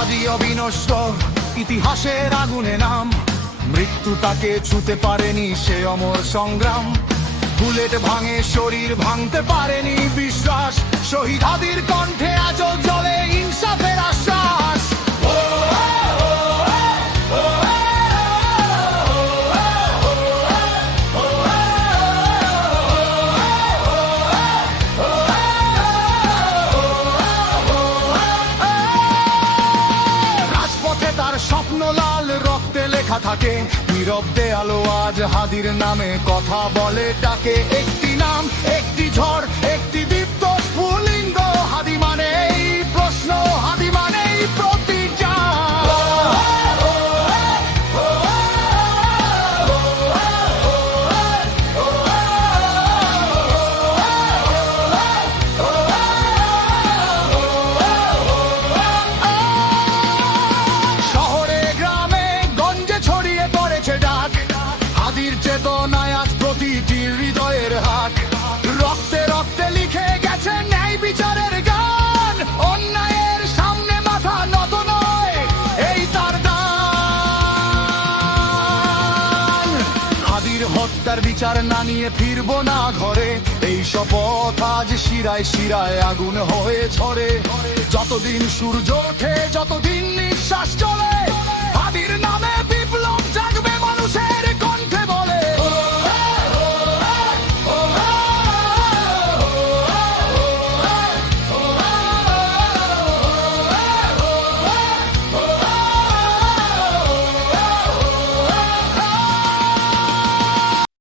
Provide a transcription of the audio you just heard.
হাদি অবিনষ্ট, ইতিহাসের আগুনে নাম, মৃত্যু তাকে ছুঁতে পারেনি, সে অমর সংগ্রাম। বুলেট ভাঙে শরীর, ভাঙতে পারেনি বিশ্বাস, শহীদ হাদির কণ্ঠে আজও জ্বলে ইনসাফের আশ্বাস। রাজপথে তার স্বপ্ন লাল রক্তে লেখা থাকে, নীরব দেয়ালো আজ হাদির নামে কথা বলে ডাকে। একটি নাম, একটি ঝড়, একটি দীপ্ত স্ফুলিঙ্গ, হাদি মানে এই প্রশ্ন, হাদি মানে এই প্রতিজ্ঞা। শহরে গ্রামে গঞ্জে ছড়িয়ে পড়েছে ডাক, হাদির চেতনায় আজ প্রতিটি হৃদয়ের হাট। রক্তে রক্তে লিখে গেছে ন্যায় বিচারের গান, অন্যায়ের সামনে মাথা নত নয়, এই তার দান। হাদির হত্যার বিচার না নিয়ে ফিরবো না ঘরে, এই শপথ আজ শিরায় শিরায় আগুন হয়ে ঝরে। যতদিন সূর্য ওঠে, যতদিন নিঃশ্বাস চলে, হাদির নামে বিপ্লব জাগবে মানুষের